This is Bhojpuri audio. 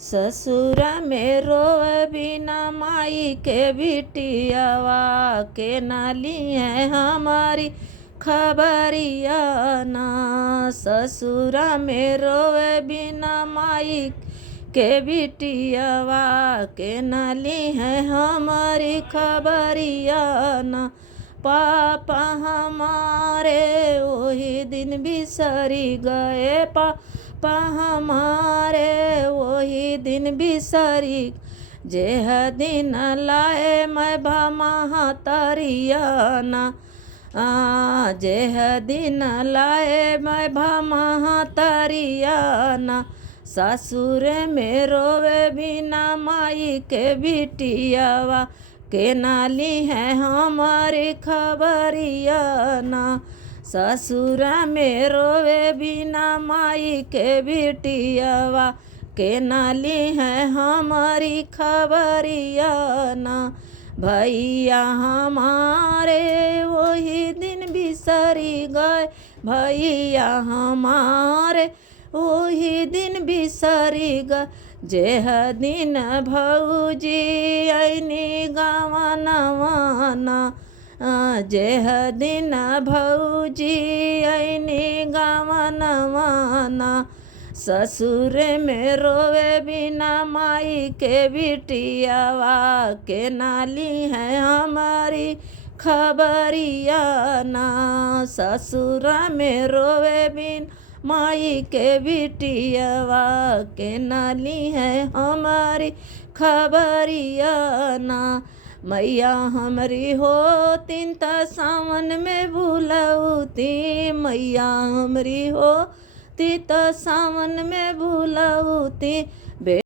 ससुरा में रोवे बिना माई के बिटियावा के नाली है हमारी खबरिया ना। ससुरा में रोवे बिना माई के बिटियावा के नाली है हमारी खबरिया ना। पापा हमारे वही दिन बिसरी गए, पापा हमारे वही दिन बिसरी। जेह दिन लाए मैं भामा तरियाना, जेह दिन लाए मैं भामा तरियाना। ससुर में रोवे बिना माई के बिटियावा के नाली है हमारी खबरिया ना। ससुरा में रोवे बिना माई के बिटियावा के नाली है हमारी खबरिया ना। भैया हमारे वही दिन बिसरी गए, भैया हमारे वही दिन बिसरी गए। जेह दिन भौजी ऐनी गावनवाना, जेह दिन भौजी ऐनी गावनवाना। ससुर में रोवे बिना माई के बिटियावा के नाली है हमारी खबरिया ना। ससुरा में रोवे बिना माई के बिटियावा के नाली है हमारी खबरिया ना। मैया हमरी होती त सावन में भूलौती, मैया हमरी होती त सावन में भूलौती।